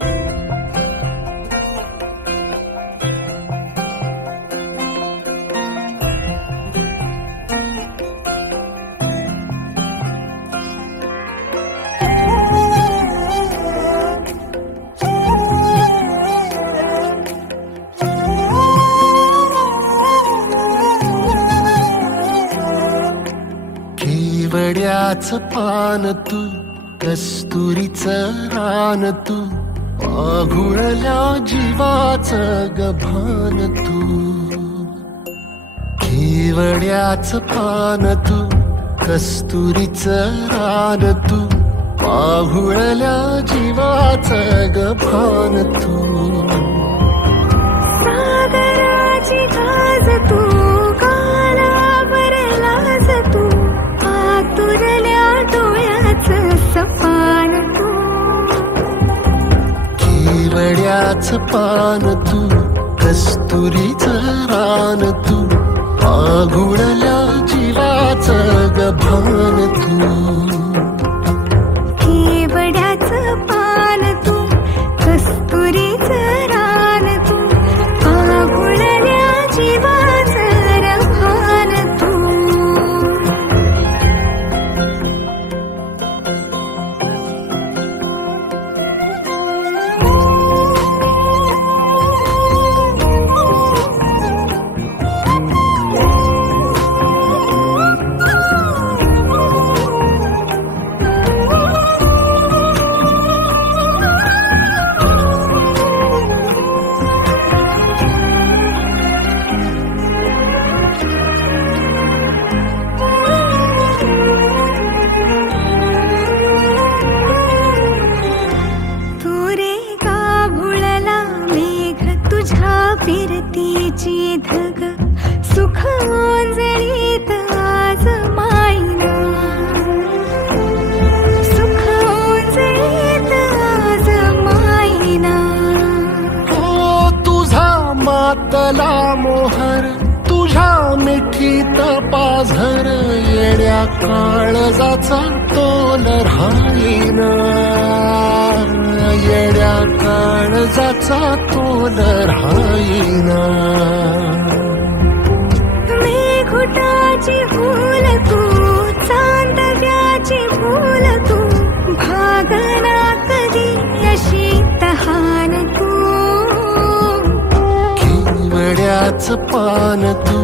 केवड्याचं पान तू, कस्तुरीचं रान तू, आघुळल्या जीवाचं गभान तू. केवड्याचं पान तू, कस्तुरीचं रान तू, आघुळल्या जीवाचं गभान तू. सागराची गाज तू, गालावरलाज तू, आतुरल्या डोळ्याचं सपान तू. केवड्याचं पान तू, कस्तुरीचं रान तू, आघुळल्या जीवाचं गभान तू. केवड्याचं पान तू, कस्तुरीचं रान तू, आघुळल्या जीवाचं रभान तू. फिरतीची धग सुख ओंजळीत आज मायना, सुख ओंजळीत आज मायना. ओ तुझा मातला मोहर, तुझ्या मिठीत पाझर, येड्या काळजाचा तोल राहीना, येड्या काळजाचा तोल राहीना. मेघुटाची फूल तू, चांदव्याची फूल तू, भागना कधी अशी तहान तू. केवड्याचं पान तू,